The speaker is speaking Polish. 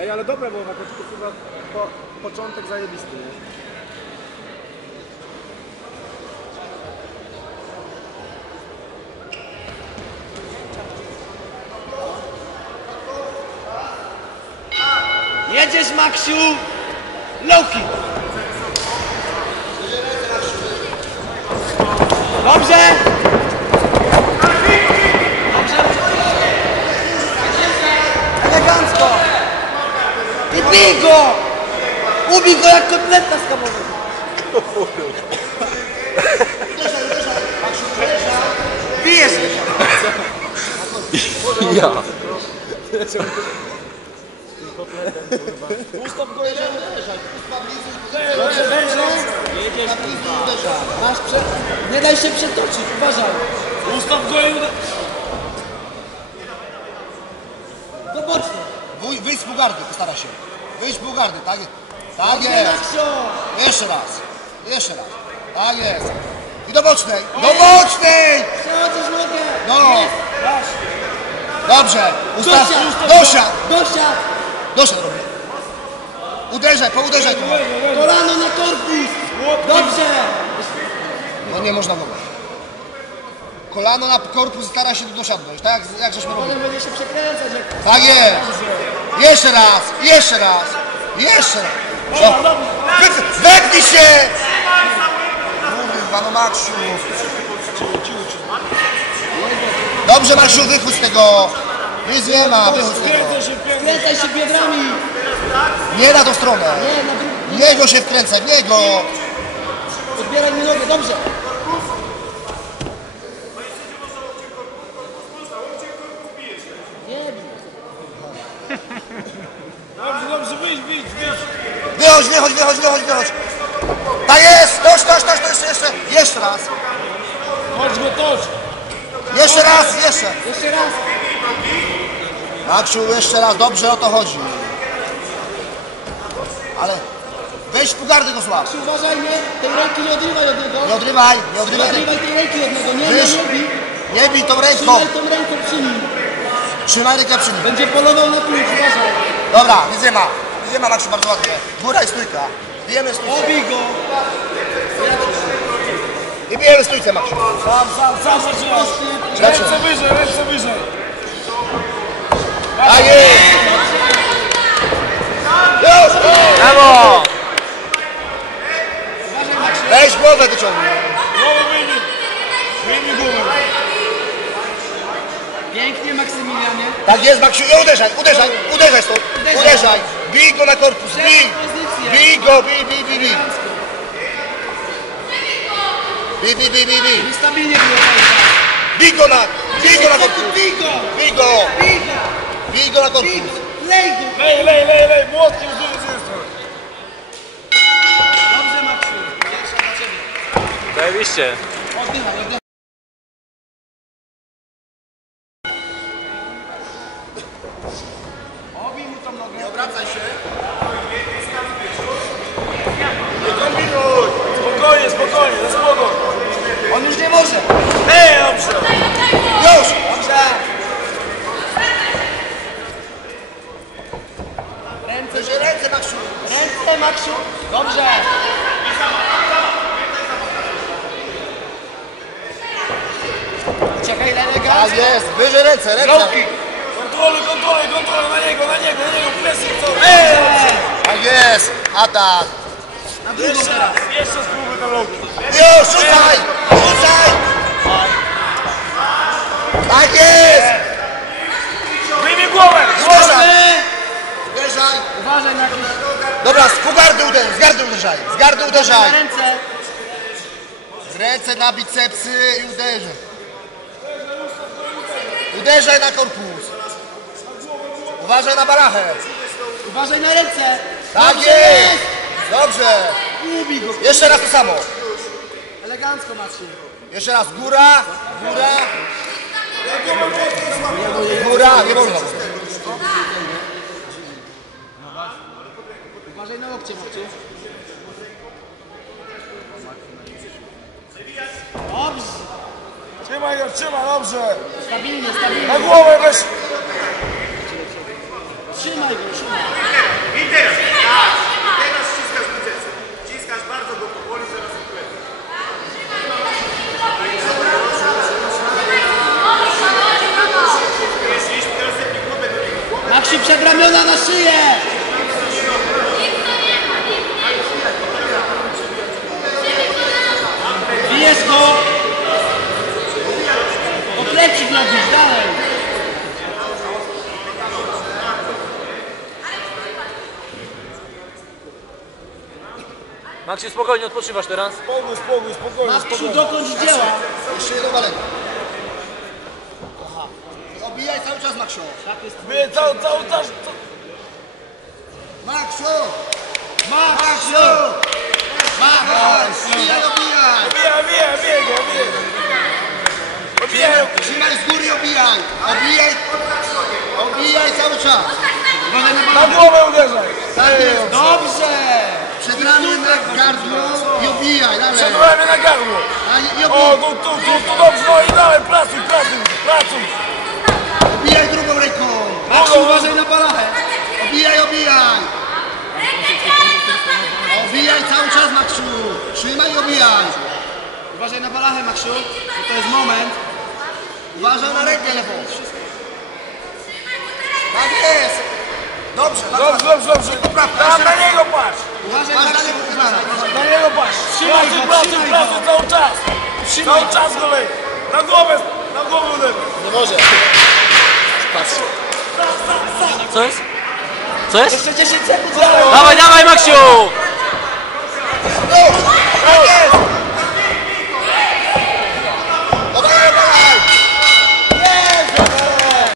Ej, ale dobra była walka, tylko chyba po, początek zajebisty, nie? Jedziesz, Maksiu! Loki! Dobrze! Elegancko! I bij go! Ubij go jak kotleta skamowa! Bijesz! Ja. Masz prze... Nie daj się przetoczyć, uważaj! Ustaw go i uda... Do boczne! Wuj, wyjdź z bugardy, postara się. Wyjdź z bugardy, tak. Tak jest. Jeszcze raz. Jeszcze raz. Tak jest. I do bocznej. Do bocznej! No. Dobrze. Ustaw. Dosiad! Dosiad. Dosiad! Dosiad robię. Uderzaj, pouderzaj tu. Kolano na korpus! Dobrze! No nie można w ogóle. Kolano na korpus stara się tu dosiadnąć, tak jak, jak żeśmy robili. Będzie się przekręcać. Tak jest. Jeszcze raz, jeszcze raz. Jeszcze raz. Wy- Wepnij się! Kurwa, no Maksiu. Dobrze, Maksiu, wychódź z tego. Nic nie ma, wychódź z tego. Kręcaj się biodrami! Nie na tą stronę. Nie, na niego się wkręcaj, w niego. Odbieraj mi nogę, dobrze! Nie. Dobrze, dobrze, wyjdź, wyjdź, wyjdź. Wychodź, wychodź, wychodź, wychodź, wychodź. Tak jest, toż, toż, toż, toż, jeszcze, jeszcze raz. Chodź go, tocz. Jeszcze raz, jeszcze. Jeszcze raz! Maksiu, jeszcze raz, dobrze o to chodzi. Ale weź pugardy go złap. Uważaj, nie! Tej ręki nie odrywaj od niego! Nie odrywaj, nie Nie odrywaj. odrywaj tej ręki od niego! Nie, nie, Wyż, nie bij! nie bij tą ręką. Trzymaj tą ręką przy nim! Trzymaj rękę przy nim. Będzie polował na klucz, uważaj! Dobra, nic nie ma. Nie ma, Maksiu, bardzo ładnie. Góra i stójka. Bijemy stójkę. Obij go! I bijemy stójkę, Maksiu. Sam, sam, sam zaczynasz. Ręce wyżej, ręce wyżej. Tak jest. Już. Brawo! Weź głowę wyciągnij. Głowę wyjmij. Wyjmij głowę. Pięknie, Maksymilianie! Tak jest, Maksiu. I uderzaj, uderzaj, uderzaj stąd. Uderzaj. Bij go na korpus, bij. Bij go, bij, bij, bij, bij. Bij, bij, bij, bij, bij. Stabilnie było! Bij go na, bij go na korpus. Bij go! Bij go. Bij go! Na korpus. Lej go! Lej, lej, lej, lej. Młotkiem strony. Dobrze, Maksiu! Pierwsza dla Ciebie! Zajebiście. Oddychaj, oddychaj! Obij mu tą nogę! Obracaj się. Spokojnie, spokojnie, na spokój. On już nie może! Ej, dobrze. Już. Dobrze! Ręce, Wyżej ręce, Maksiu. ręce, Maksiu! Dobrze! Czekaj, Tak elegancko! jest. Wyżej ręce, ręce. Kontroluj, kontroluj, kontroluj. Na niego, na niego, na niego. Presję, co? Tak jest. Atak. Na drugą teraz! Jeszcze spróbuj ten loki. Już, rzucaj. Rzucaj. Tak jest. Wyjmij głowę. Uderzaj. Uderzaj. Uważaj na jakieś... Dobra, z gardy uderzaj, z gardy uderzaj, z gardy Na uderzaj. ręce! Z ręce na bicepsy i uderzaj. Uderzaj na korpus. Uważaj na barachę. Uważaj na ręce! Tak Dobrze jest. Dobrze. Ubij go! Jeszcze raz to samo. Elegancko, Maciej! Jeszcze raz góra, góra. Góra, nie wolno. Uważaj na łokcie, Maciej! Dobrze! Trzymaj go, trzymaj, dobrze. Stabilnie, stabilnie! Na głowę weź. Trzymaj Grzesiu. I teraz, tak, teraz ściskasz biceps. Ściskasz bardzo go powoli, zaraz odpływa. Maksiu, przebramiona na szyję! Bijesz go! Poplecik na dalej! Maksiu, spokojnie odpoczywasz teraz. Spokój, spokój, spokojnie, Maksiu, spokojnie. dokończ dzieła! Jeszcze jedno walenie. Obijaj cały czas, Maksiu. Bije cały, cały czas. Maksiu! Maksiu! Maksiu! Obijaj, obijaj! Bije, bije go, bije. Obijaj. Trzymaj z góry, obijaj! Obijaj! Obijaj cały czas! Na głowę uderzaj. Tak jest! Dobrze! Przed ramię na gardło i Przedramię na gardło. O, tu, tu, tu, tu dobrze, no i dalej, pracuj, pracuj, pracuj. obijaj drugą ręką! Maksiu, uważaj na balachę! Obijaj, obijaj! Obijaj cały czas, Maksiu! Trzymaj i obijaj! Uważaj na balachę, Maksiu, bo to jest moment. Uważaj na rękę lewą! Tak jest! Dobrze, Dobrze, dobrze, dobrze. Tam na niego patrz. Uważaj Masz na dalej uznana. Na niego patrz. Trzymaj Pracuj, go, pracuj, trzymaj pracuj go. cały czas. Trzymaj Cały czas go lej. Na głowę, na głowę uderzaj. Nie może. Co jest? Co jest? Jeszcze 10 sekund! Dawaj, dawaj Maksiu! Tak jest!